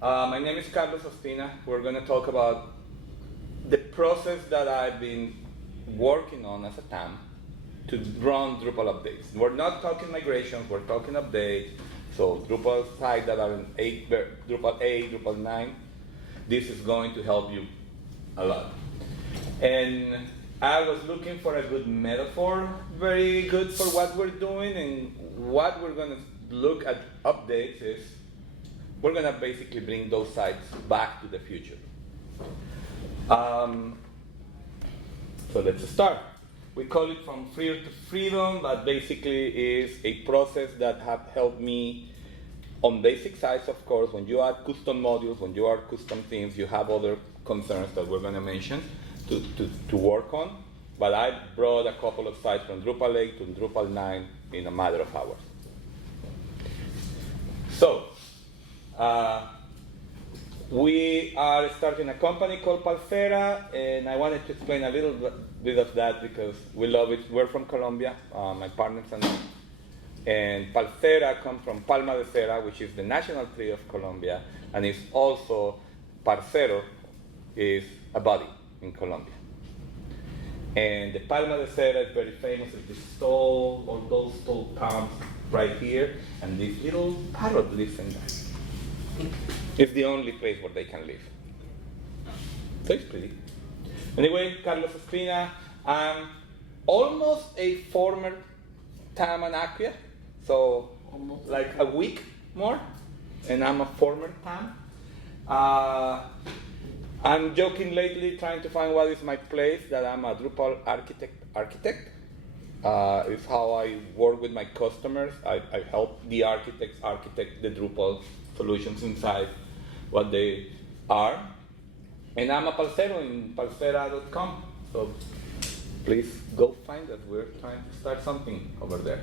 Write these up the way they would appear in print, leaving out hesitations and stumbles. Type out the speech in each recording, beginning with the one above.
My name is Carlos Ospina. We're going to talk about the process that I've been working on as a TAM to run Drupal updates. We're not talking migrations, we're talking updates. So Drupal sites that are in Drupal 8, Drupal 9, this is going to help you a lot. And I was looking for a good metaphor, very good for what we're doing, and what we're going to look at updates is we're going to basically bring those sites back to the future. So let's start. We call it from fear to freedom, but basically is a process that have helped me on basic sites, of course. When you add custom modules, when you add custom themes, you have other concerns that we're going to mention to work on. But I brought a couple of sites from Drupal 8 to Drupal 9 in a matter of hours. So, we are starting a company called Palsera, and I wanted to explain a little bit of that because we love it. We're from Colombia, my partners and I. And Palsera comes from Palma de Cera, which is the national tree of Colombia, and it's also, parcero is a body in Colombia. And the Palma de Cera is very famous. It's this tall, or those tall palms right here, and this little parrot lives in there. It's the only place where they can live. So it's pretty. Anyway, Carlos Ospina, I'm almost a former TAM and Acquia, so almost like a week more, and I'm a former TAM. I'm joking lately, trying to find what is my place, that I'm a Drupal architect. It's how I work with my customers. I help the architects architect the Drupal solutions inside what they are. And I'm a Palsero in palsera.com. So please go find us. We're trying to start something over there.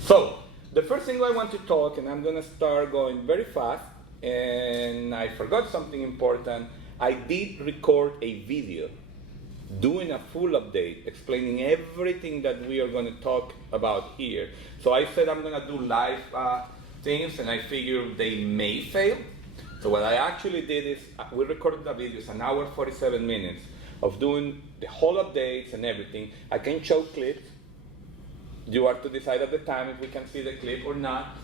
So the first thing I want to talk, and I'm going to start going very fast, and I forgot something important. I did record a video doing a full update, explaining everything that we are going to talk about here. So I said I'm going to do live things, and I figured they may fail. So what I actually did is we recorded the videos, an hour, 47 minutes of doing the whole updates and everything. I can show clips. You are to decide at the time if we can see the clip or not.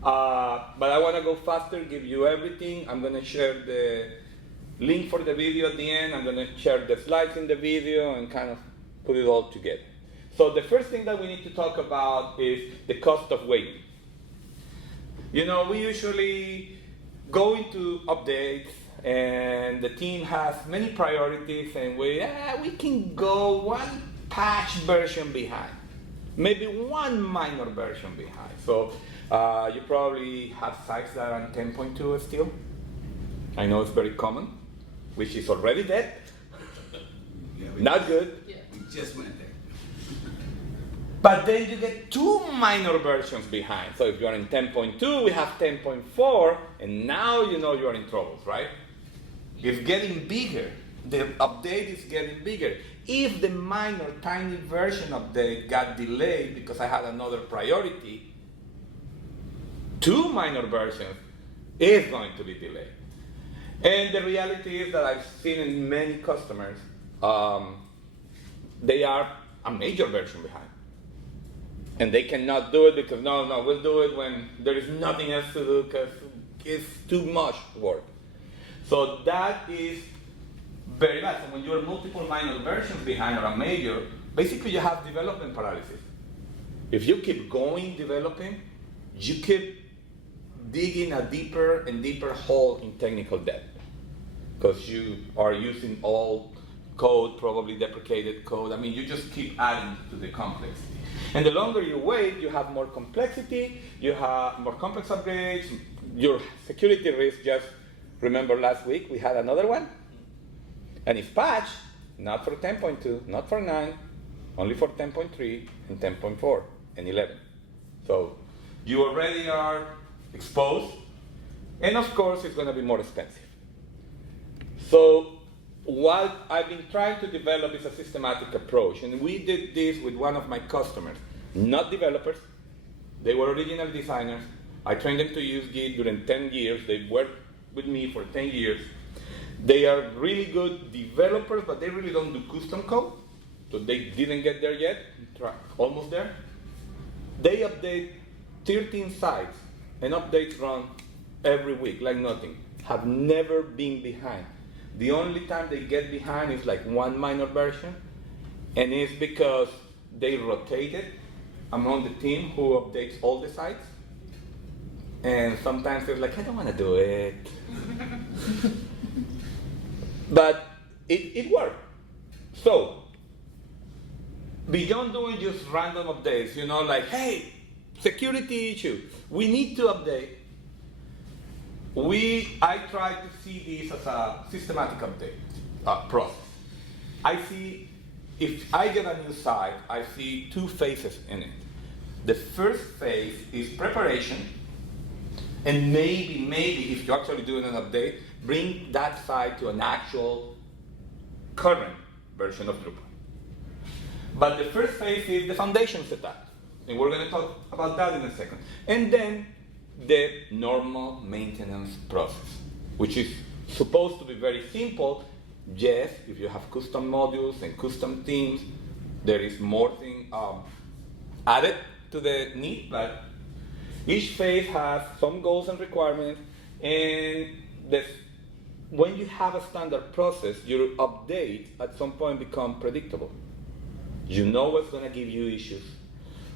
But I want to go faster, give you everything. I'm going to share the link for the video at the end. I'm going to share the slides in the video and kind of put it all together. So the first thing that we need to talk about is the cost of waiting. You know, we usually go into updates and the team has many priorities, and we can go one patch version behind, maybe one minor version behind. So you probably have sites that are on 10.2 still. I know it's very common, which is already dead. Yeah, Not good. Yeah. We just went there. But then you get two minor versions behind. So if you're in 10.2, we have 10.4, and now you know you're in trouble, right? It's getting bigger. The update is getting bigger. If the minor, tiny version update got delayed because I had another priority, two minor versions is going to be delayed. And the reality is that I've seen in many customers, they are a major version behind. And they cannot do it because, no, we'll do it when there is nothing else to do because it's too much work. So that is very bad. So when you're multiple minor versions behind or a major, basically you have development paralysis. If you keep going developing, you keep digging a deeper and deeper hole in technical debt because you are using old code, probably deprecated code. I mean, you just keep adding to the complexity. And the longer you wait, you have more complexity, you have more complex upgrades, your security risk. Just remember last week we had another one, and it's patched, not for 10.2, not for 9, only for 10.3 and 10.4 and 11. So you already are exposed, and of course it's going to be more expensive. So what I've been trying to develop is a systematic approach, and we did this with one of my customers, not developers. They were original designers. I trained them to use Git during 10 years. They were with me for 10 years. They are really good developers, but they really don't do custom code. So they didn't get there yet, almost there. They update 13 sites, and updates run every week, like nothing. Have never been behind. The only time they get behind is like one minor version, and it's because they rotated among the team who updates all the sites. And sometimes they're like, I don't want to do it. But it worked. So, beyond doing just random updates, like, hey, security issue, we need to update. I try to see this as a systematic update process. I see, if I get a new site, I see two phases in it. The first phase is preparation, and maybe if you're actually doing an update, bring that site to an actual current version of Drupal. But the first phase is the foundation setup, and we're going to talk about that in a second. And then the normal maintenance process, which is supposed to be very simple. Yes, if you have custom modules and custom themes, there is more thing added to the need, but each phase has some goals and requirements, and when you have a standard process, your updates at some point become predictable. You know what's going to give you issues.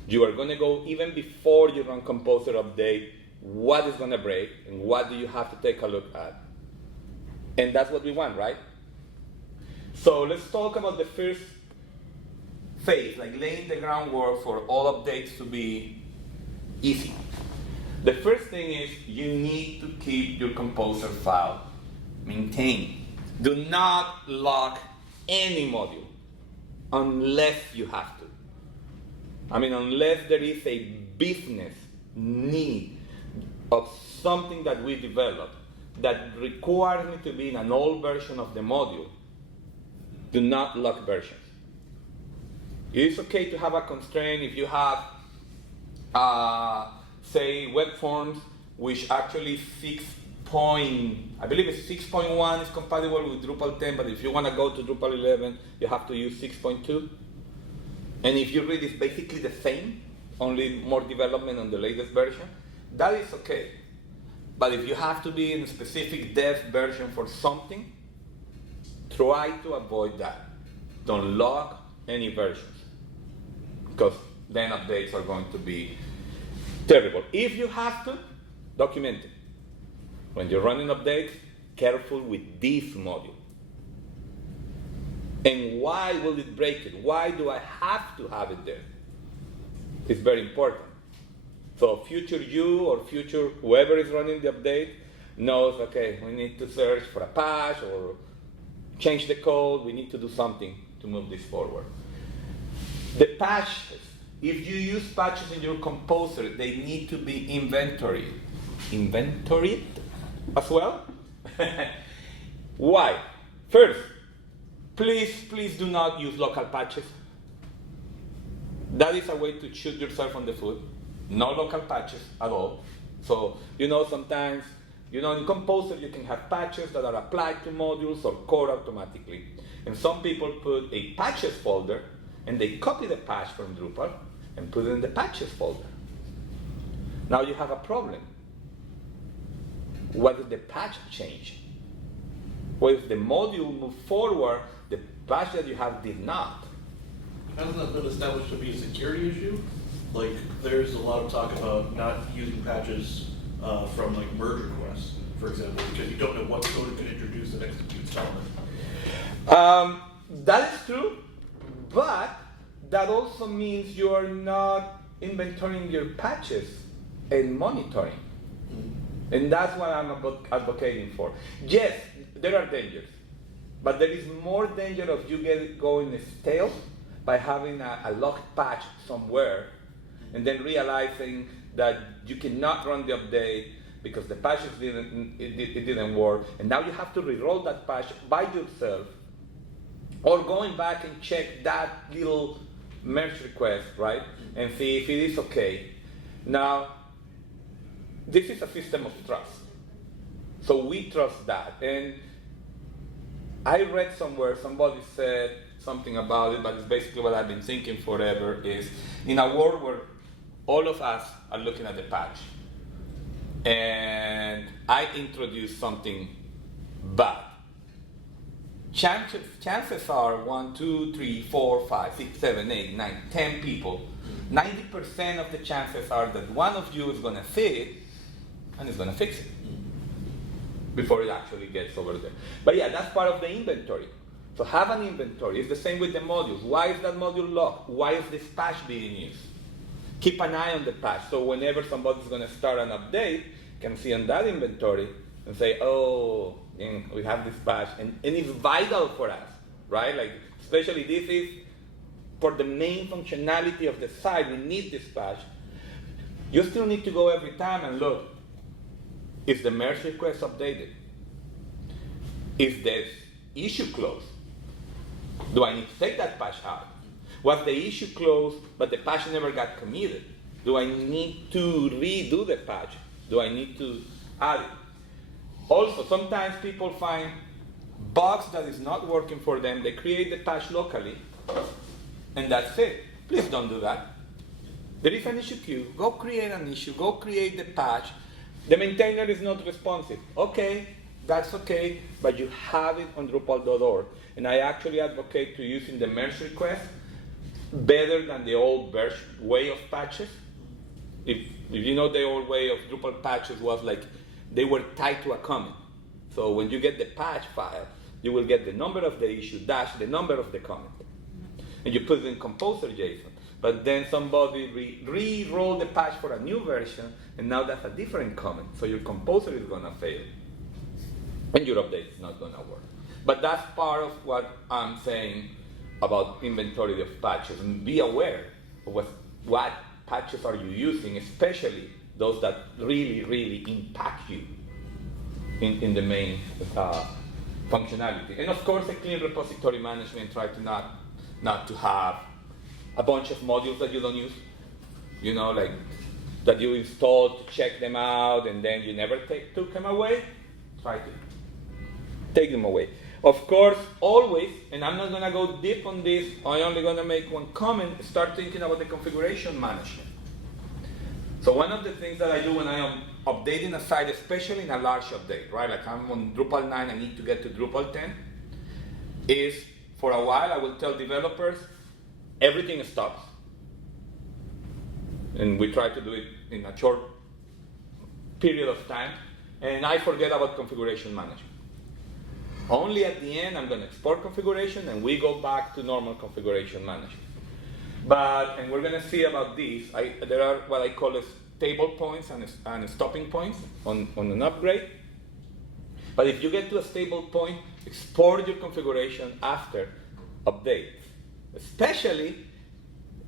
You are going to go, even before you run Composer update, what is going to break and what do you have to take a look at. And that's what we want, right? So let's talk about the first phase, like laying the groundwork for all updates to be easy. The first thing is you need to keep your Composer file maintained. Do not lock any module unless you have to. I mean, unless there is a business need of something that we develop that requires me to be in an old version of the module, do not lock versions. It is okay to have a constraint if you have, say, web forms, which actually I believe it's 6.1 is compatible with Drupal 10, but if you want to go to Drupal 11, you have to use 6.2. And if you read, it's basically the same, only more development on the latest version. That is okay. But if you have to be in a specific dev version for something, try to avoid that. Don't lock any versions, because then updates are going to be terrible. If you have to, document it. When you're running updates, careful with this module. And why will it break it? Why do I have to have it there? It's very important. So future you or future whoever is running the update knows, okay, we need to search for a patch or change the code. We need to do something to move this forward. The patches, if you use patches in your Composer, they need to be inventoried as well. Why? First, please do not use local patches. That is a way to shoot yourself on the foot. No local patches at all. So, sometimes, in Composer you can have patches that are applied to modules or code automatically. And some people put a patches folder and they copy the patch from Drupal and put it in the patches folder. Now you have a problem. What did the patch change? Well, if the module moved forward, the patch that you have did not. Hasn't that been established to be a security issue? Like, there's a lot of talk about not using patches from like merge requests, for example, because you don't know what code it can introduce that executes element. That is true, but that also means you are not inventorying your patches and monitoring. And that's what I'm advocating for. Yes, there are dangers, but there is more danger of you going stale by having a locked patch somewhere and then realizing that you cannot run the update because the patches didn't work, and now you have to re-roll that patch by yourself, or going back and check that little merge request, right, and see if it is okay. Now, this is a system of trust. So we trust that. And I read somewhere, somebody said something about it, but it's basically what I've been thinking forever, is in a world where all of us are looking at the patch, and I introduce something bad, chances are 1, 2, 3, 4, 5, 6, 7, 8, 9, 10 people, 90% of the chances are that one of you is going to see it and is going to fix it before it actually gets over there. But yeah, that's part of the inventory. So have an inventory. It's the same with the modules. Why is that module locked? Why is this patch being used? Keep an eye on the patch, so whenever somebody's going to start an update, can see on that inventory and say, oh, we have this patch, and it's vital for us, right? Like, especially this is for the main functionality of the site, we need this patch. You still need to go every time and look, is the merge request updated? Is the issue closed? Do I need to take that patch out? Was the issue closed, but the patch never got committed? Do I need to redo the patch? Do I need to add it? Also, sometimes people find bugs that is not working for them. They create the patch locally, and that's it. Please don't do that. There is an issue queue. Go create an issue. Go create the patch. The maintainer is not responsive. Okay, that's okay, but you have it on Drupal.org. And I actually advocate to using the merge request better than the old way of patches. If you know, the old way of Drupal patches was like they were tied to a comment. So when you get the patch file, you will get the number of the issue dash the number of the comment. And you put it in composer.json. But then somebody re-roll the patch for a new version, and now that's a different comment. So your composer is going to fail. And your update is not going to work. But that's part of what I'm saying about inventory of patches. And be aware of what patches are you using, especially those that really, really impact you in the main functionality. And of course, a clean repository management, try to not to have a bunch of modules that you don't use, you know, like that you installed to check them out and then you never took them away. Try to take them away. Of course, always, and I'm not going to go deep on this, I'm only going to make one comment, start thinking about the configuration management. So one of the things that I do when I am updating a site, especially in a large update, right, like I'm on Drupal 9, I need to get to Drupal 10, is for a while I will tell developers, everything stops. And we try to do it in a short period of time, and I forget about configuration management. Only at the end, I'm going to export configuration, and we go back to normal configuration management. And we're going to see about this. There are what I call stable points and stopping points on an upgrade. But if you get to a stable point, export your configuration after update. Especially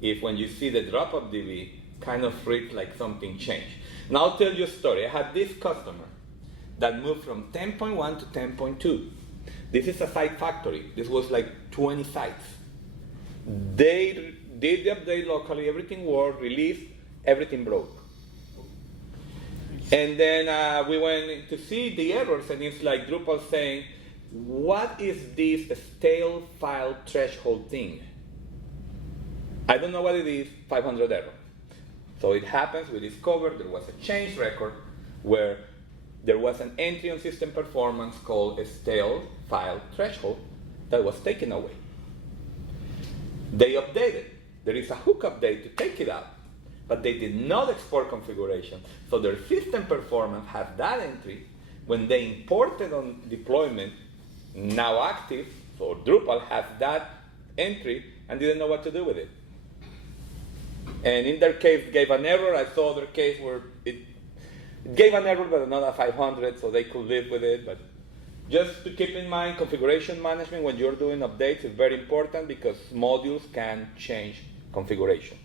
if when you see the drop-up DB kind of reads like something changed. Now I'll tell you a story. I had this customer that moved from 10.1 to 10.2. This is a site factory. This was like 20 sites. They did the update locally, everything worked, released, everything broke. And then we went to see the errors, and it's like Drupal saying, what is this stale file threshold thing? I don't know what it is, 500 error. So it happens, we discovered there was a change record where there was an entry on system performance called a stale file threshold that was taken away. They updated. There is a hook update to take it out, but they did not export configuration. So their system performance has that entry. When they imported on deployment, now active, so Drupal has that entry and didn't know what to do with it. And in their case, it gave an error. I saw their case where it gave an error, but another 500, so they could live with it. But just to keep in mind, configuration management when you're doing updates is very important because modules can change configuration.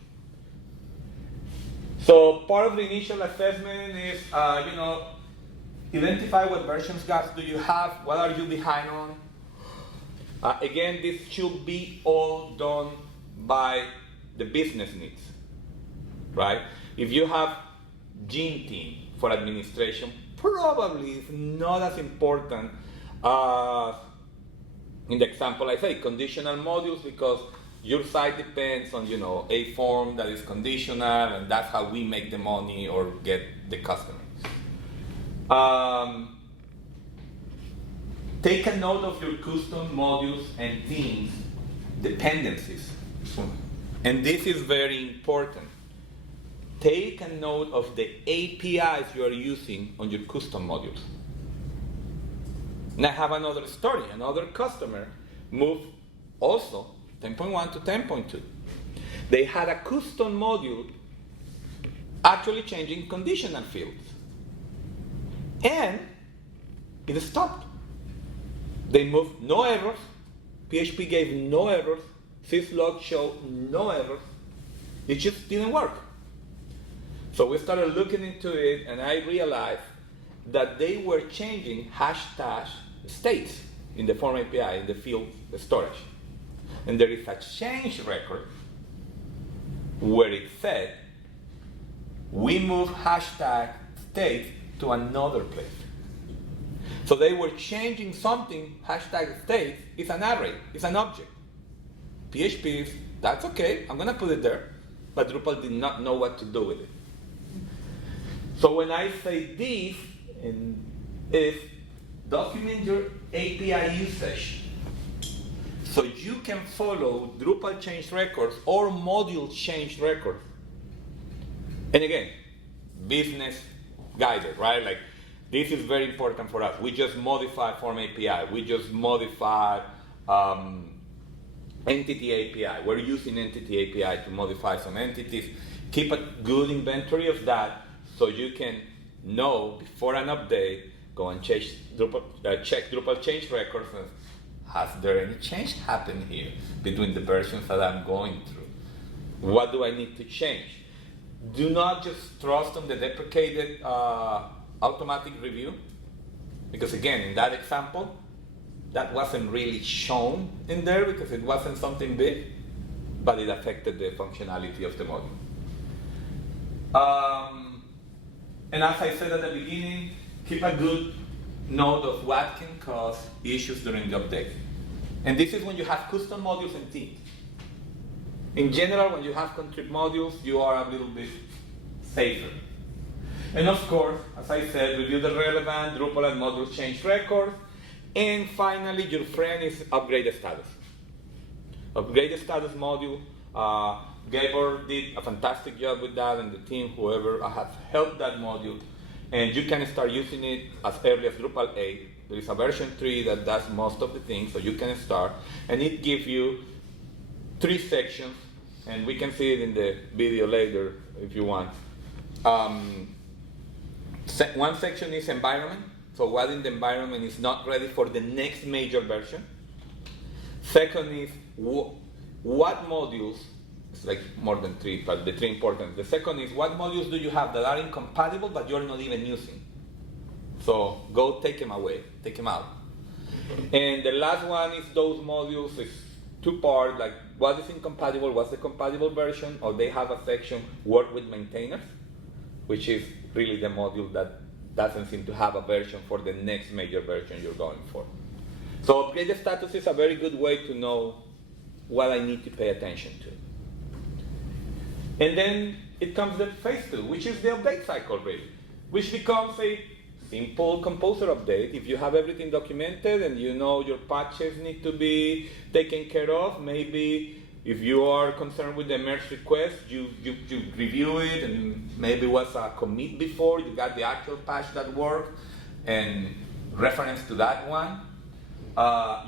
So part of the initial assessment is, identify what versions gaps do you have, what are you behind on. Again, this should be all done by the business needs, right? If you have Gene team for administration, probably is not as important as in the example I say, conditional modules, because your site depends on, a form that is conditional, and that's how we make the money or get the customer. Take a note of your custom modules and themes dependencies. And this is very important. Take a note of the APIs you are using on your custom modules. And I have another story. Another customer moved also 10.1 to 10.2. They had a custom module actually changing conditional fields. And it stopped. They moved no errors. PHP gave no errors. syslog showed no errors. It just didn't work. So we started looking into it, and I realized that they were changing hashtag states in the form API, in the field storage. And there is a change record where it said, we move hashtag state to another place. So they were changing something, hashtag state is an array, it's an object. PHP is, that's okay, I'm gonna put it there, but Drupal did not know what to do with it. So when I say this, is document your API usage. So you can follow Drupal change records or module change records. And again, business guided, right? Like, this is very important for us. We just modify form API. We just modify entity API. We're using entity API to modify some entities. Keep a good inventory of that so you can know before an update, go and check Drupal change records. And has there any change happened here between the versions that I'm going through? What do I need to change? Do not just trust on the deprecated automatic review, because again, in that example, that wasn't really shown in there because it wasn't something big, but it affected the functionality of the module. And as I said at the beginning, keep a good note of what can cause issues during the update. And this is when you have custom modules and themes. In general, when you have contrib modules, you are a little bit safer. And of course, as I said, review the relevant Drupal and module change records. And finally, your friend is upgrade status. Upgrade status module, Gabor did a fantastic job with that, and the team, whoever has helped that module. And you can start using it as early as Drupal 8. There is a version 3 that does most of the things, so you can start. And it gives you 3 sections, and we can see it in the video later if you want. One section is environment, so what in the environment is not ready for the next major version. Second is what modules, it's like more than 3, but the 3 important. The second is what modules do you have that are incompatible but you're not even using? So go take them away, take them out. And the last one is those modules, is 2 parts, like what is incompatible, what's the compatible version, or they have a section, work with maintainers, which is really the module that doesn't seem to have a version for the next major version you're going for. So upgrade status is a very good way to know what I need to pay attention to. And then it comes the phase 2, which is the update cycle really, which becomes a simple composer update. If you have everything documented and you know your patches need to be taken care of, maybe if you are concerned with the merge request, you review it, and maybe it was a commit before, you got the actual patch that worked, and reference to that one.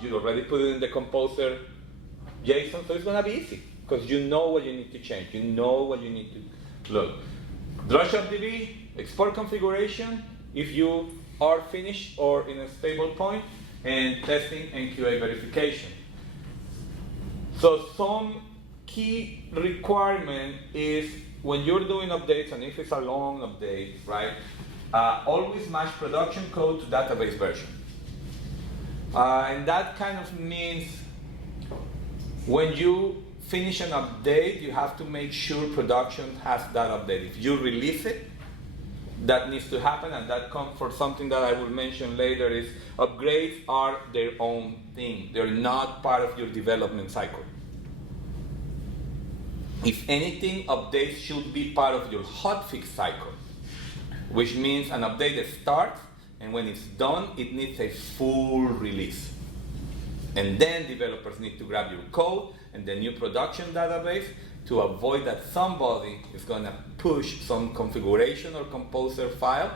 You already put it in the composer JSON, so it's going to be easy, because you know what you need to change, you know what you need to look. DB, export configuration, if you are finished or in a stable point, and testing and QA verification. So some key requirement is when you're doing updates, and if it's a long update, right, always match production code to database version. And that kind of means when you finish an update, you have to make sure production has that update. If you release it, that needs to happen, and that comes for something that I will mention later, is upgrades are their own thing. They're not part of your development cycle. If anything, updates should be part of your hotfix cycle, which means an update that starts, and when it's done, it needs a full release. And then developers need to grab your code and the new production database to avoid that somebody is going to push some configuration or composer file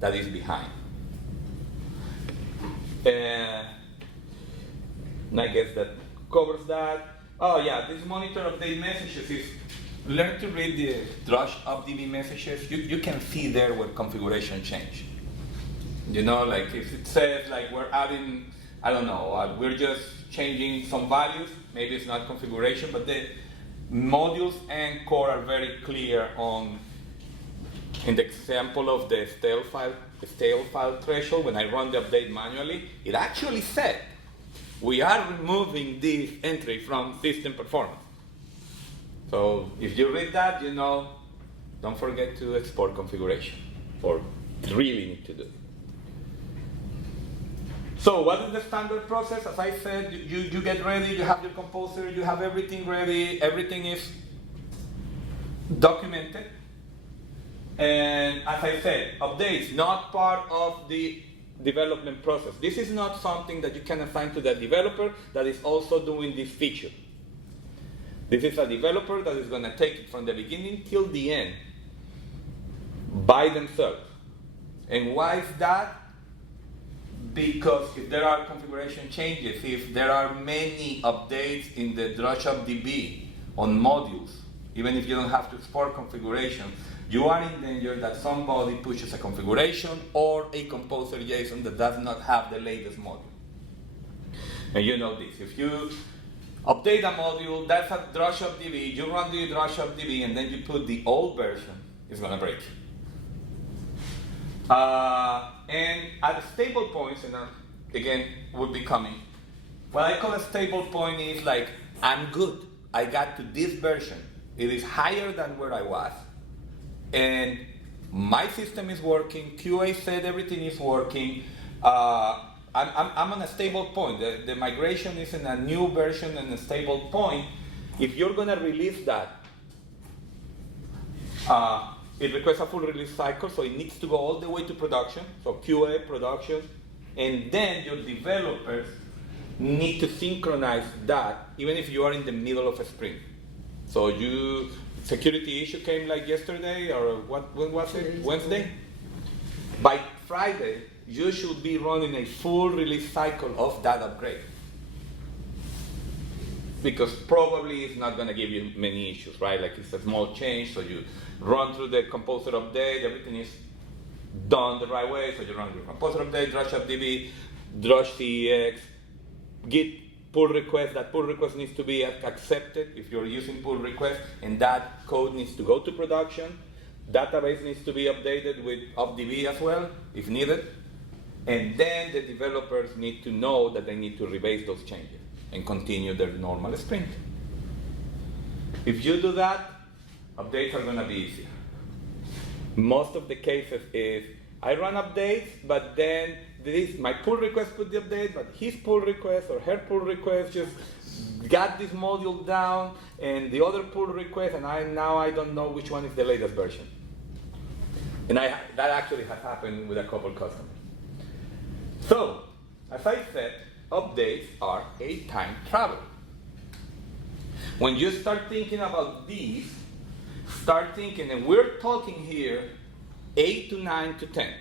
that is behind. And I guess that covers that. Oh yeah, this monitor update messages is, learn to read the drush updb messages. You can see there where configuration change. You know, like if it says like we're adding, I don't know, we're just changing some values, maybe it's not configuration, but the modules and core are very clear on, in the example of the stale file threshold, when I run the update manually, it actually said, we are removing this entry from system performance. So if you read that, you know, don't forget to export configuration, or really need to do. So what is the standard process? As I said, you get ready, you have your composer, you have everything ready, everything is documented. And as I said, updates, not part of the development process. This is not something that you can assign to the developer that is also doing this feature. This is a developer that is going to take it from the beginning till the end by themselves. And why is that? Because if there are configuration changes, if there are many updates in the drush-updb on modules, even if you don't have to export configuration, you are in danger that somebody pushes a configuration or a composer.json that does not have the latest module. And you know this. If you update a module, that's a drush-updb, you run the drush-updb, and then you put the old version, it's going to break. And at stable points, and again, will be coming, what I call a stable point is like, I'm good. I got to this version. It is higher than where I was. And my system is working. QA said everything is working. I'm on a stable point. The migration is in a new version and a stable point. If you're going to release that, it requires a full release cycle, so it needs to go all the way to production, so QA, production, and then your developers need to synchronize that, even if you are in the middle of a sprint. So security issue came like yesterday, or when was it? Wednesday? By Friday, you should be running a full release cycle of that upgrade. Because probably it's not going to give you many issues, right? Like it's a small change, so you run through the composer update, everything is done the right way, so you run your composer update, drush-updb, drush-cex, git pull request. That pull request needs to be accepted if you're using pull request, and that code needs to go to production. Database needs to be updated with updb as well, if needed. And then the developers need to know that they need to rebase those changes and continue their normal sprint. If you do that, updates are going to be easier. Most of the cases is, I run updates, but then my pull request put the update, but his pull request or her pull request just got this module down, and the other pull request, and now I don't know which one is the latest version. And that actually has happened with a couple customers. So, as I said, updates are a time travel. When you start thinking about these, start thinking, and we're talking here 8 to 9 to 10,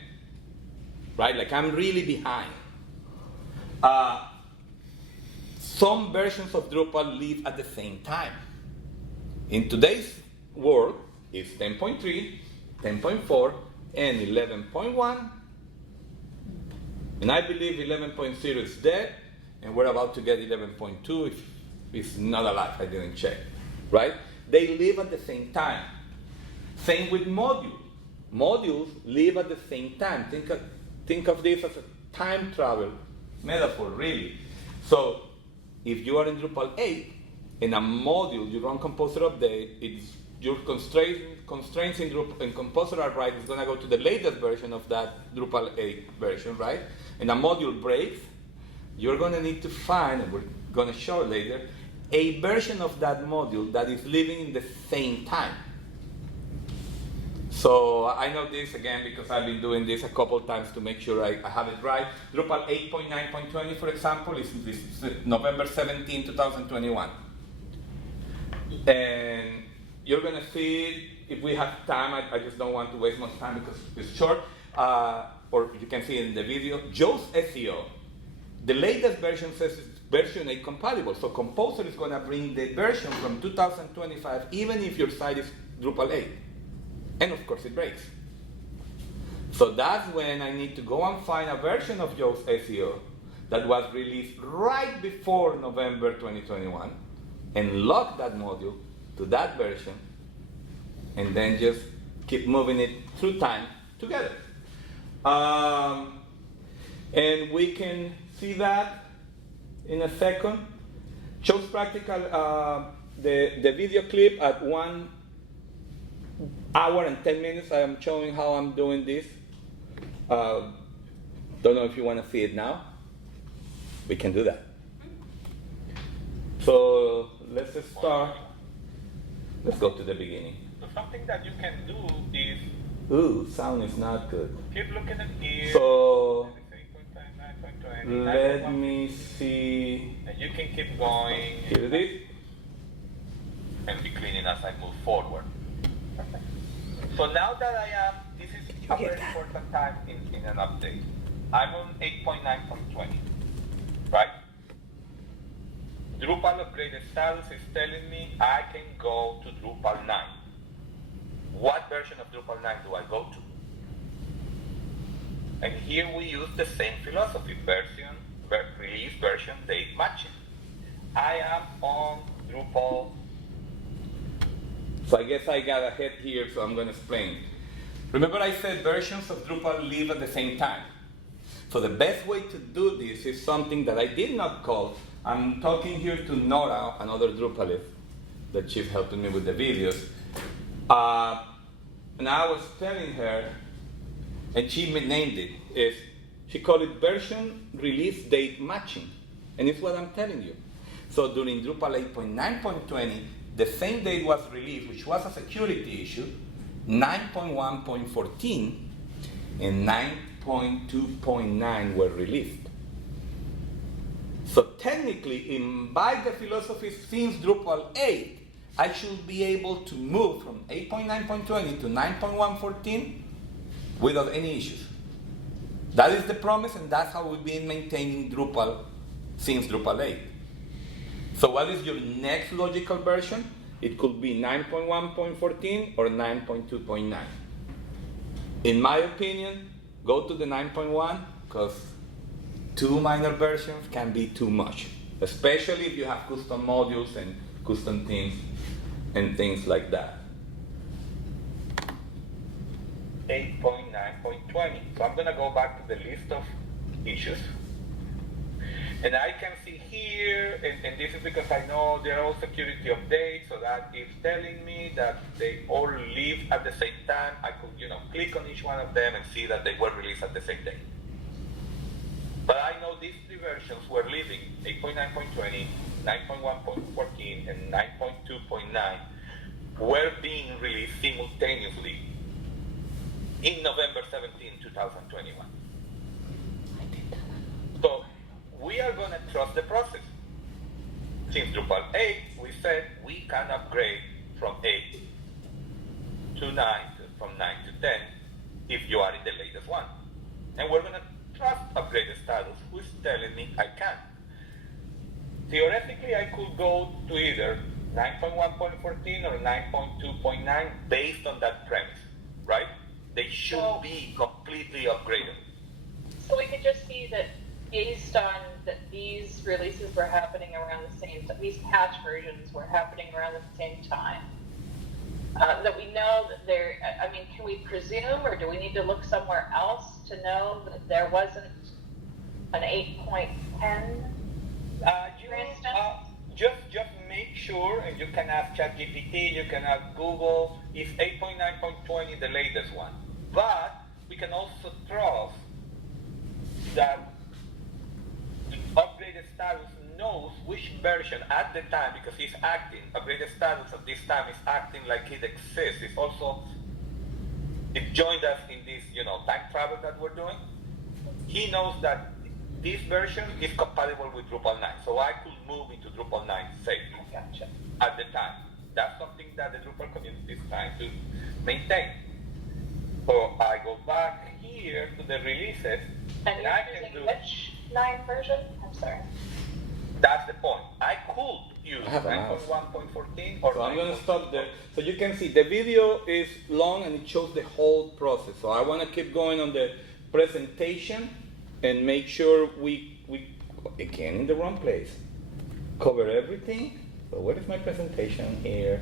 right? Like I'm really behind. Some versions of Drupal live at the same time. In today's world, it's 10.3, 10.4, and 11.1. And I believe 11.0 is dead, and we're about to get 11.2 if it's not alive, I didn't check, right? They live at the same time. Same with modules. Modules live at the same time. Think of this as a time travel metaphor, really. So if you are in Drupal 8, in a module, you run composer update, it's your constraints in Composer are right, it's going to go to the latest version of that Drupal 8 version, right? And a module breaks, you're going to need to find, and we're going to show later, a version of that module that is living in the same time. So I know this again because I've been doing this a couple times to make sure I have it right. Drupal 8.9.20, for example, is November 17, 2021. And you're going to see, if we have time, I just don't want to waste much time because it's short, or you can see it in the video, Joe's SEO. The latest version says it's version 8 compatible, so Composer is going to bring the version from 2025 even if your site is Drupal 8. And of course it breaks. So that's when I need to go and find a version of Joe's SEO that was released right before November 2021 and lock that module to that version and then just keep moving it through time together. And we can see that in a second. Joe's practical, the video clip at 1 hour and 10 minutes, I am showing how I'm doing this. Don't know if you want to see it now. We can do that. So let's just start. Let's go to the beginning. So something that you can do is... Ooh, sound is not good. Keep looking at here. So 9.20, let me see. and you can keep going Here it is. and be cleaning as I move forward. So now that I am, this is a very important time in an update. I'm on 8.9.20, right? Drupal upgraded status is telling me I can go to Drupal 9. What version of Drupal 9 do I go to? And here we use the same philosophy, release version date matching. I am on Drupal. So I guess I got ahead here, so I'm going to explain. Remember I said versions of Drupal live at the same time. So the best way to do this is something that I did not call. I'm talking here to Nora, another Drupalist, that she's helping me with the videos. And I was telling her, and she named it, she called it version release date matching. And it's what I'm telling you. So during Drupal 8.9.20, the same date was released, which was a security issue, 9.1.14 and 9.2.9 were released. So technically, by the philosophy since Drupal 8, I should be able to move from 8.9.20 to 9.1.14 without any issues. That is the promise, and that's how we've been maintaining Drupal since Drupal 8. So what is your next logical version? It could be 9.1.14 or 9.2.9. In my opinion, go to the 9.1 because 2 minor versions can be too much, especially if you have custom modules and custom themes and things like that. 8.9.20. So I'm going to go back to the list of issues. And I can see here, and this is because I know they're all security updates, so that is telling me that they all live at the same time. I could, click on each one of them and see that they were released at the same day. But I know these 3 versions were living, 8.9.20, 9.1.14, and 9.2.9, were being released simultaneously in November 17, 2021. So we are going to trust the process. Since Drupal 8, we said we can upgrade from 8 to 9, from 9 to 10, if you are in the latest one. And we're going to trust upgraded status, who's telling me I can. Theoretically, I could go to either 9.1.14 or 9.2.9 based on that premise, right? They should be completely upgraded. So we could just see that based on that these releases were happening around the same time, these patch versions were happening around the same time. That we know that can we presume, or do we need to look somewhere else to know that there wasn't an 8.10, for instance? Just make sure, and you can ask ChatGPT, you can ask Google, is 8.9.20 the latest one? But we can also trust that the upgraded status knows which version at the time, because it's acting. Upgraded status at this time is acting like it exists. It's also, it joined us in this, time travel that we're doing. He knows that this version is compatible with Drupal 9, so I could move into Drupal 9 safely. Gotcha. At the time. That's something that the Drupal community is trying to maintain. So I go back here to the releases, And you're I can using do. which 9 version? I'm sorry. That's the point. I could use I have a mouse. 9.1.14 or So I'm going to 9.1. stop there. So you can see the video is long and it shows the whole process. So I want to keep going on the presentation and make sure we again in the wrong place, cover everything. So where is my presentation here?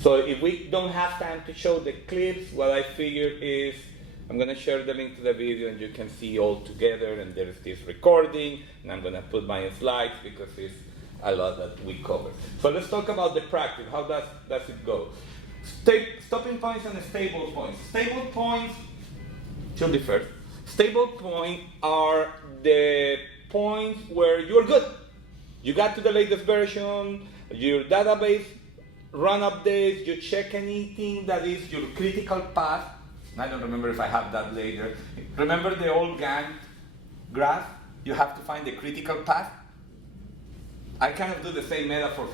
So if we don't have time to show the clips, what I figured is I'm going to share the link to the video and you can see all together, and there's this recording, and I'm going to put my slides because it's a lot that we cover. So let's talk about the practice. How does it go? Stopping points and stable points. Stable points should be first. Stable points are the points where you're good. You got to the latest version, your database run updates, you check anything that is your critical path. I don't remember if I have that later. Remember the old Gantt graph? You have to find the critical path. I kind of do the same metaphor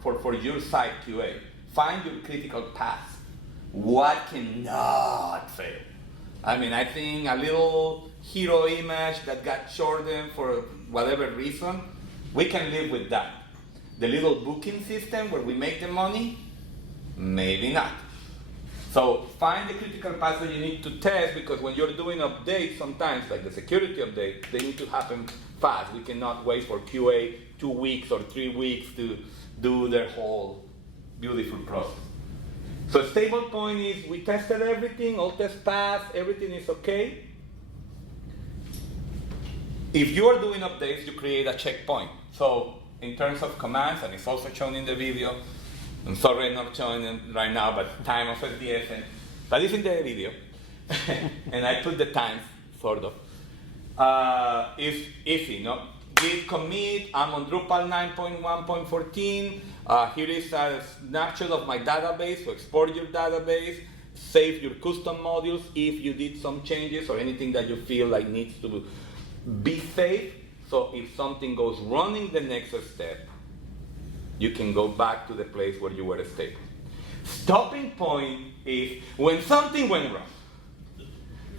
for your site QA. Find your critical path. What cannot fail? I mean, I think a little hero image that got shortened for whatever reason, we can live with that. The little booking system where we make the money, maybe not. So find the critical path that you need to test, because when you're doing updates, sometimes like the security update, they need to happen fast. We cannot wait for QA 2 weeks or 3 weeks to do their whole beautiful process. So stable point is we tested everything, all tests passed, everything is okay. If you are doing updates, you create a checkpoint. So in terms of commands, and it's also shown in the video, I'm sorry I'm not showing it right now, but time of SDS, but it's in the video. And I put the times, sort of. It's easy, no? Git commit, I'm on Drupal 9.1.14. Here is a snapshot of my database, so export your database, save your custom modules if you did some changes or anything that you feel like needs to be saved. So if something goes wrong in the next step, you can go back to the place where you were stable. Stopping point is when something went wrong.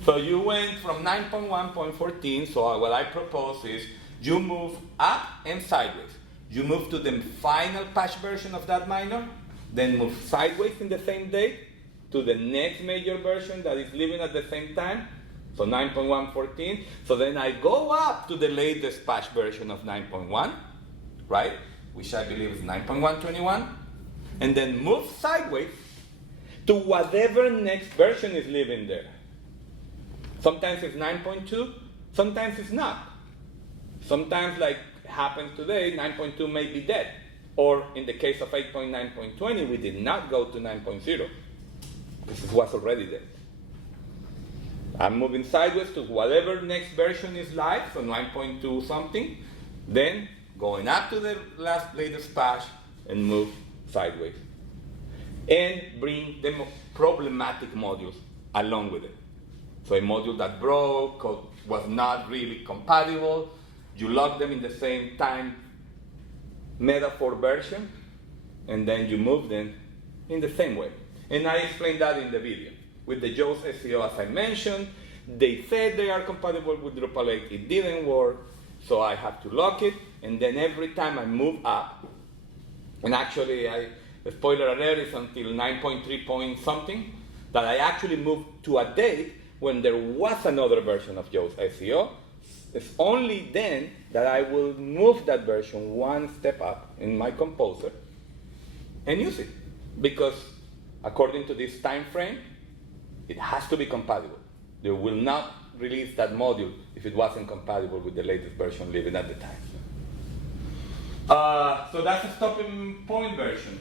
So you went from 9.1.14, so what I propose is you move up and sideways. You move to the final patch version of that minor, then move sideways in the same day to the next major version that is living at the same time, so 9.1.14. So then I go up to the latest patch version of 9.1, right? Which I believe is 9.1.21, and then move sideways to whatever next version is living there. Sometimes it's 9.2, sometimes it's not. Sometimes, like happened today, 9.2 may be dead. Or in the case of 8.9.20, we did not go to 9.0. This was already dead. I'm moving sideways to whatever next version is live, so 9.2 something, then going up to the latest patch and move sideways. And bring the problematic modules along with it. So a module that broke or was not really compatible, you log them in the same time metaphor version, and then you move them in the same way. And I explained that in the video. With the Joe's SEO, as I mentioned, they said they are compatible with Drupal 8. It didn't work, so I have to lock it. And then every time I move up, and actually, spoiler alert, is until 9.3 point something, that I actually moved to a date when there was another version of Joe's SEO. It's only then that I will move that version one step up in my composer and use it. Because according to this time frame, it has to be compatible. They will not release that module if it wasn't compatible with the latest version living at the time. So that's a stopping point version.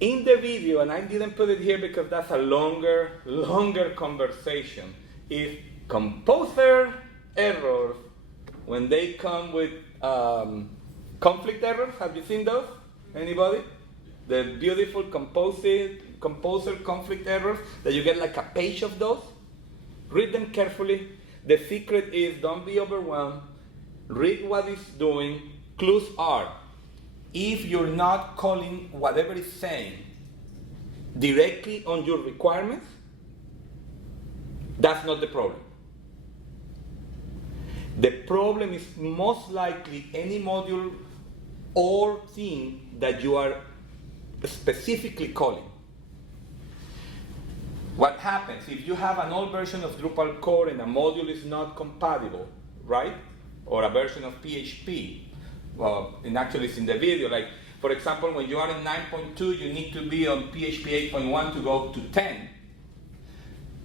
In the video, and I didn't put it here because that's a longer conversation, is composer errors when they come with conflict errors. Have you seen those? Anybody? The beautiful composer conflict errors that you get like a page of those. Read them carefully. The secret is don't be overwhelmed. Read what it's doing. Clues are, if you're not calling whatever it's saying directly on your requirements, that's not the problem. The problem is most likely any module or thing that you are specifically calling. What happens if you have an old version of Drupal core and a module is not compatible, right? Or a version of PHP. Well, and actually it's in the video, like, for example, when you are in 9.2, you need to be on PHP 8.1 to go to 10.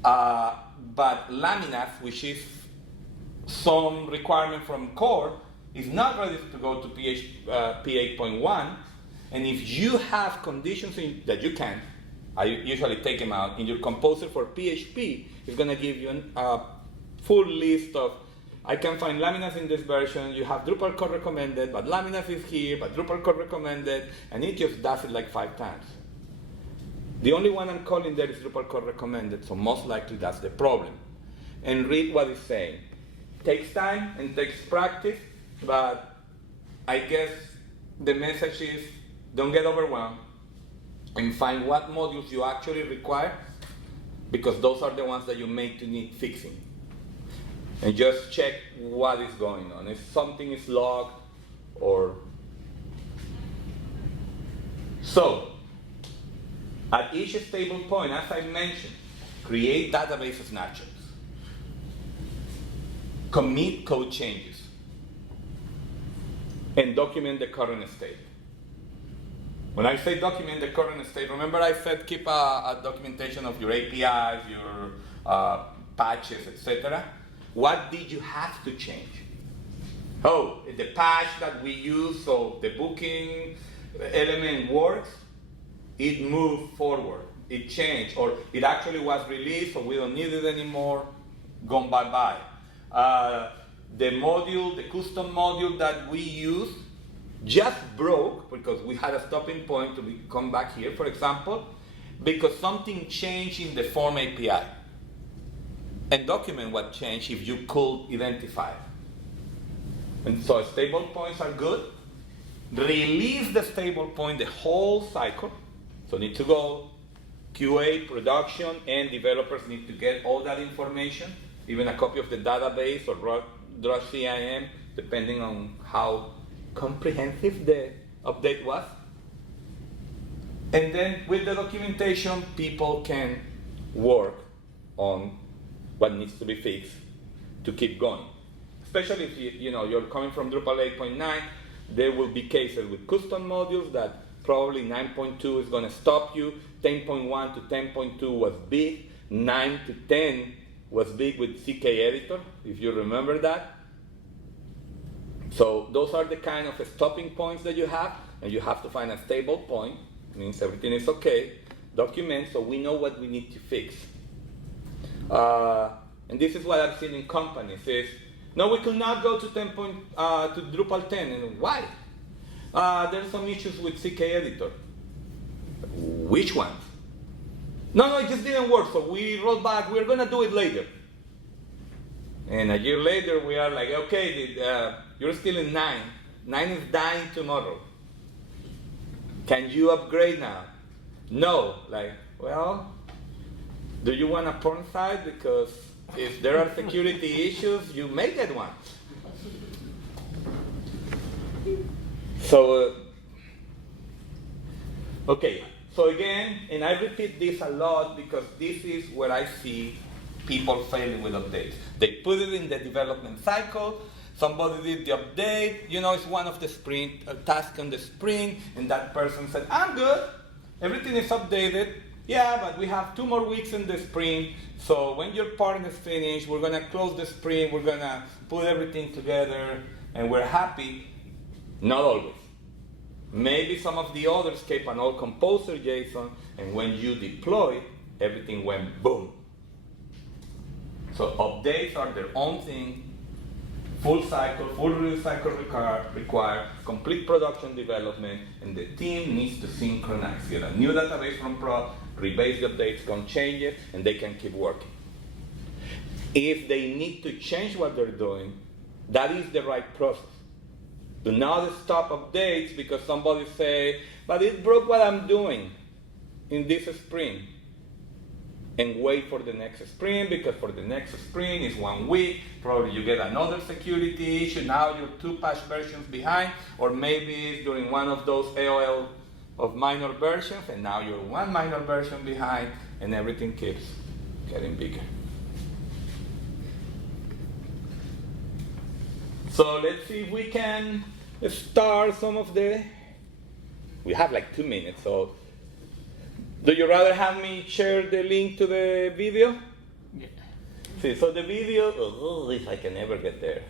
But Laminas, which is some requirement from core, is not ready to go to PHP 8.1. And if you have conditions that you can, I usually take them out, in your composer for PHP, it's going to give you a full list of, I can find Laminas in this version, you have Drupal core recommended, but Laminas is here, but Drupal core recommended, and it just does it like 5 times. The only one I'm calling there is Drupal core recommended, so most likely that's the problem. And read what it's saying. Takes time and takes practice, but I guess the message is don't get overwhelmed and find what modules you actually require, because those are the ones that you may need fixing. And just check what is going on. If something is logged or... So, at each stable point, as I mentioned, create database snapshots. Commit code changes. And document the current state. When I say document the current state, remember I said keep a documentation of your APIs, your patches, etc. What did you have to change? Oh, the patch that we use, so the booking element works, it moved forward, it changed, or it actually was released, so we don't need it anymore, gone bye-bye. The module, the custom module that we use just broke because we had a stopping point to come back here, for example, because something changed in the form API. And document what changed if you could identify it. And so stable points are good. Release the stable point the whole cycle. So need to go QA, production, and developers need to get all that information, even a copy of the database or draw CIM, depending on how comprehensive the update was. And then with the documentation, people can work on what needs to be fixed to keep going. Especially if you're coming from Drupal 8.9, there will be cases with custom modules that probably 9.2 is going to stop you. 10.1 to 10.2 was big. 9 to 10 was big with CK Editor, if you remember that. So those are the kind of stopping points that you have, and you have to find a stable point. It means everything is okay. Document so we know what we need to fix. And this is what I've seen in companies is, no, we could not go to to Drupal 10. And why? There's some issues with CK Editor. Which ones? No, it just didn't work, so we rolled back. We're going to do it later. And a year later, we are like, okay, you're still in 9. 9 is dying tomorrow. Can you upgrade now? No. Like, well, do you want a porn site? Because if there are security issues, you may get one. So, okay. So again, and I repeat this a lot because this is where I see people failing with updates. They put it in the development cycle, somebody did the update, it's one of the sprint, task on the sprint, and that person said, I'm good, everything is updated, yeah, but we have 2 more weeks in the sprint, so when your part is finished, we're gonna close the sprint, we're gonna put everything together, and we're happy. Not always. Maybe some of the others kept an old composer.json, and when you deploy, everything went boom. So updates are their own thing. Full release cycle require complete production development, and the team needs to synchronize. Get a new database from prod, rebase the updates, come change it, and they can keep working. If they need to change what they're doing, that is the right process. Do not stop updates because somebody say, but it broke what I'm doing in this sprint. And wait for the next sprint, because for the next sprint is 1 week. Probably you get another security issue. Now you're 2 patch versions behind, or maybe it's during one of those AOL of minor versions, and now you're 1 minor version behind, and everything keeps getting bigger. So let's see if we can start some of the. We have like 2 minutes, so. Do you rather have me share the link to the video? Yeah. See, so the video, if I can ever get there.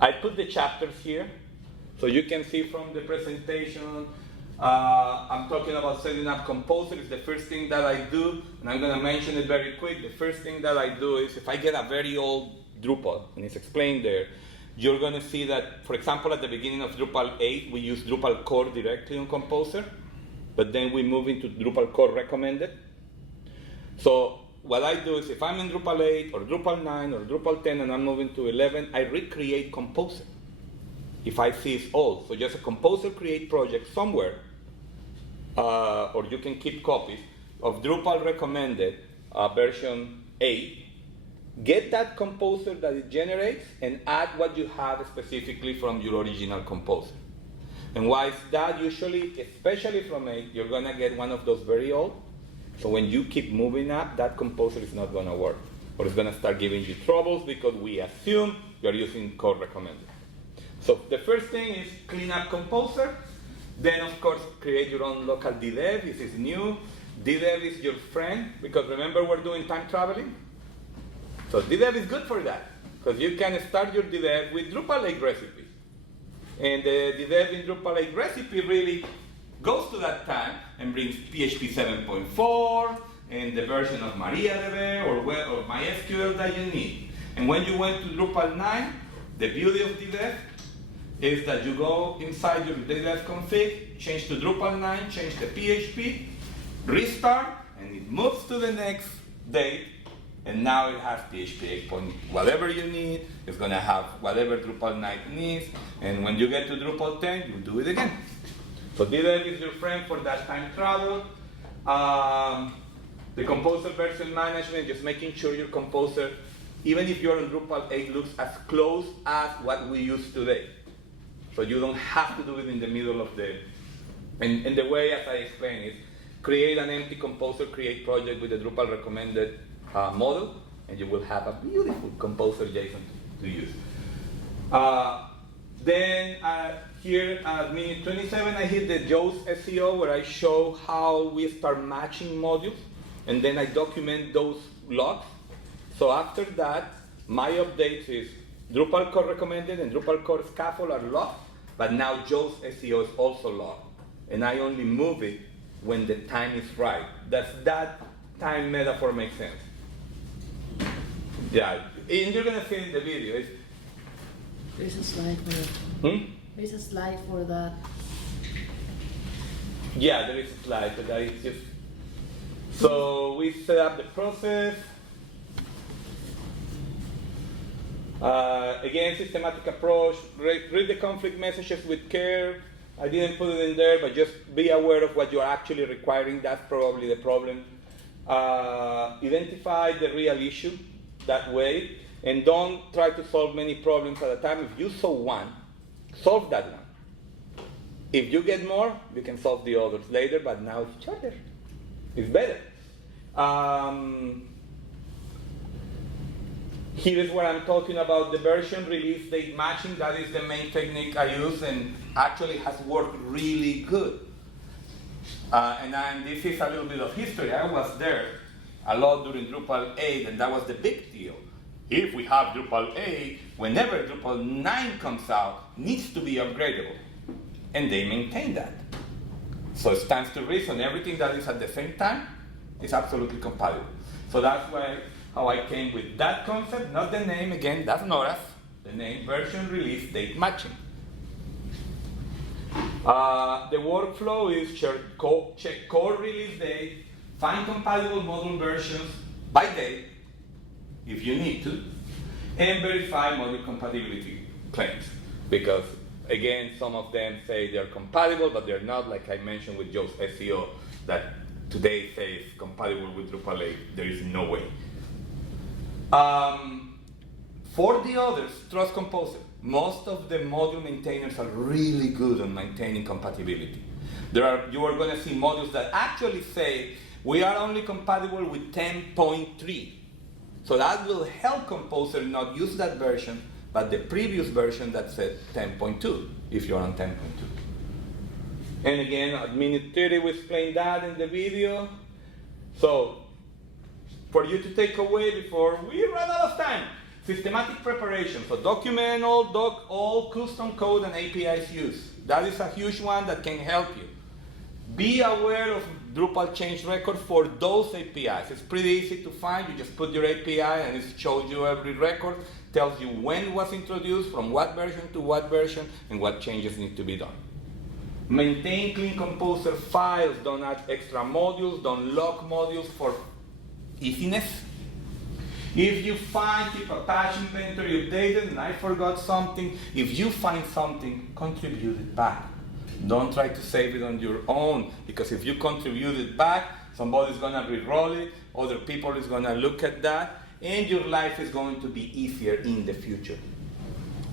I put the chapters here, so you can see from the presentation, I'm talking about setting up Composer. It's the first thing that I do, and I'm gonna mention it very quick. The first thing that I do is, if I get a very old Drupal, and it's explained there, you're gonna see that, for example, at the beginning of Drupal 8, we use Drupal core directly on Composer. But then we move into Drupal core recommended. So what I do is, if I'm in Drupal 8 or Drupal 9 or Drupal 10 and I'm moving to 11, I recreate Composer if I see it's old. So just a Composer create project somewhere, or you can keep copies of Drupal recommended version 8. Get that Composer that it generates and add what you have specifically from your original Composer. And why is that? Usually, especially from 8, you're gonna get one of those very old. So when you keep moving up, that Composer is not gonna work. Or it's gonna start giving you troubles because we assume you're using core recommended. So the first thing is clean up Composer. Then of course, create your own local DDEV. This is new. DDEV is your friend, because remember we're doing time traveling? So DDEV is good for that, because you can start your DDEV with Drupal 8 recipes. And the DDEV in Drupal 8 recipe really goes to that time and brings PHP 7.4 and the version of MariaDB or MySQL that you need. And when you went to Drupal 9, the beauty of DDEV is that you go inside your DDEV config, change to Drupal 9, change the PHP, restart, and it moves to the next date. And now it has PHP 8. Whatever you need, it's going to have whatever Drupal 9 needs. And when you get to Drupal 10, you do it again. So DDEV is your friend for that time travel. The Composer version management, just making sure your Composer, even if you're on Drupal 8, looks as close as what we use today. So you don't have to do it in the middle of the. And the way, as I explained, is create an empty Composer create project with the Drupal recommended model, and you will have a beautiful Composer.json to use. Then here at minute 27, I hit the Joe's SEO, where I show how we start matching modules, and then I document those logs. So after that, my updates is Drupal core recommended and Drupal core scaffold are logged, but now Joe's SEO is also logged, and I only move it when the time is right. Does that time metaphor make sense? Yeah, and you're gonna see in the video. There's a slide for that. There's a slide for that. Yeah, there is a slide, but that is just. So we set up the process. Again, systematic approach. Read the conflict messages with care. I didn't put it in there, but just be aware of what you're actually requiring. That's probably the problem. Identify the real issue that way, and don't try to solve many problems at a time. If you solve one, solve that one. If you get more, you can solve the others later, but now it's shorter. It's better. Here is where I'm talking about the version release date matching. That is the main technique I use, and actually has worked really good. And this is a little bit of history. I was there a lot during Drupal 8, and that was the big deal. If we have Drupal 8, whenever Drupal 9 comes out, needs to be upgradable. and they maintain that. So it stands to reason everything that is at the same time is absolutely compatible. So that's why how I came with that concept, not the name, again, that's Nora's, the name version release date matching. The workflow is check core release date, find compatible module versions by date, if you need to, and verify module compatibility claims. Because, again, some of them say they're compatible, but they're not, like I mentioned with Joe's SEO, that today says compatible with Drupal 8. There is no way. For the others, trust Composer. Most of the module maintainers are really good on maintaining compatibility. You are going to see modules that actually say, we are only compatible with 10.3. So that will help Composer not use that version, but the previous version that said 10.2, if you're on 10.2. And again, at minute 30, we explained that in the video. So, for you to take away before we run out of time, systematic preparation. So document all custom code and APIs used. That is a huge one that can help you. Be aware of Drupal change record for those APIs. It's pretty easy to find. You just put your API and it shows you every record, tells you when it was introduced, from what version to what version, and what changes need to be done. Maintain clean Composer files. Don't add extra modules. Don't lock modules for easiness. If you keep a patch inventory updated, and I forgot something, if you find something, contribute it back. Don't try to save it on your own, because if you contribute it back, somebody's going to re-roll it, other people is going to look at that, and your life is going to be easier in the future.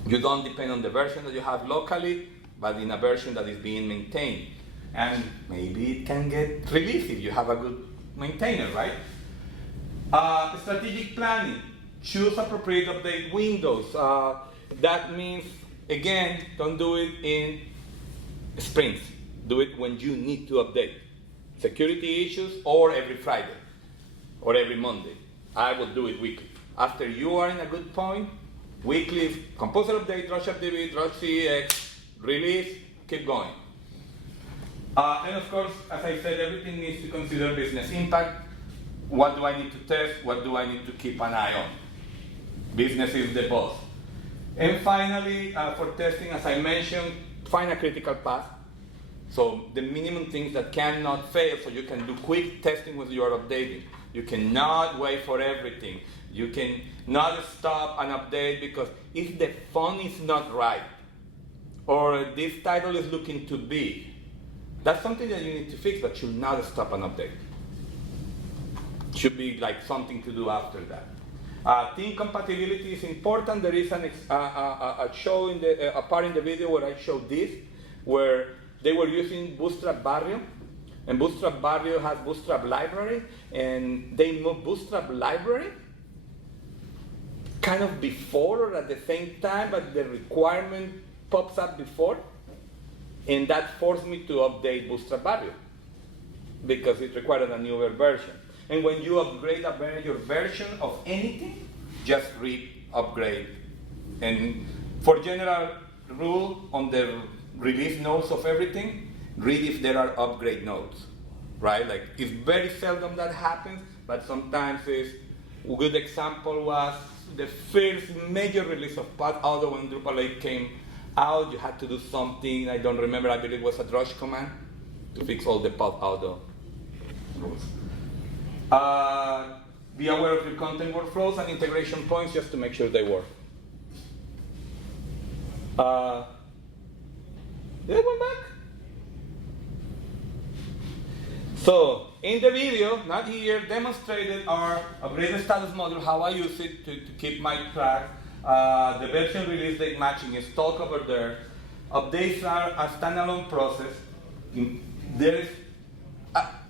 You don't depend on the version that you have locally, but in a version that is being maintained. And maybe it can get released if you have a good maintainer, right? Strategic planning. Choose appropriate update windows. That means, again, don't do it in sprints. Do it when you need to update. Security issues, or every Friday, or every Monday. I will do it weekly. After you are in a good point, weekly Composer update, Drush DB, Drush CX, release, keep going. And of course, as I said, everything needs to consider business impact. What do I need to test? What do I need to keep an eye on? Business is the boss. And finally, for testing, as I mentioned, find a critical path. So the minimum things that cannot fail, so you can do quick testing when you are updating. You cannot wait for everything. You cannot stop an update because if the font is not right, or this title is looking too big, that's something that you need to fix, but should not stop an update. Should be like something to do after that. Team compatibility is important. There is a show a part in the video where I showed this, where they were using Bootstrap Barrio, and Bootstrap Barrio has Bootstrap Library, and they moved Bootstrap Library kind of before or at the same time, but the requirement pops up before, and that forced me to update Bootstrap Barrio because it required a newer version. And when you upgrade your version of anything, just upgrade. And for general rule on the release notes of everything, read if there are upgrade notes, right? Like, it's very seldom that happens, but sometimes it's, a good example was the first major release of Path Auto when Drupal 8 came out. You had to do something, I don't remember, I believe it was a drush command to fix all the Path Auto rules. Be aware of your content workflows and integration points just to make sure they work. Did I go back? So, in the video, not here, demonstrated our upgraded status module, how I use it to keep my track. The version release date matching is talked over there. Updates are a standalone process. There is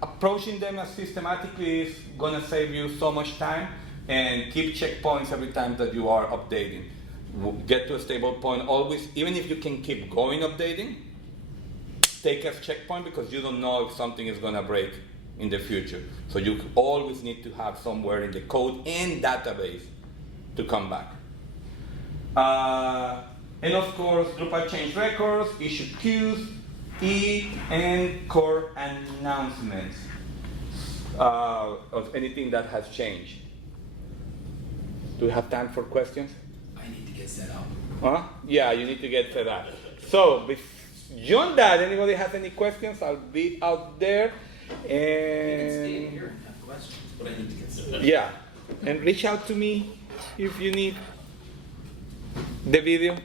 approaching them as systematically is going to save you so much time, and keep checkpoints every time that you are updating. Get to a stable point always, even if you can keep going updating, take as checkpoint because you don't know if something is going to break in the future. So you always need to have somewhere in the code and database to come back. And of course, Drupal change records, issue queues, and core announcements of anything that has changed. Do we have time for questions? I need to get set up. Huh? Yeah, you need to get set up. So, beyond that, anybody has any questions? I'll be out there. I can stay And here and have questions, but I need to get set up. yeah, and reach out to me if you need the video.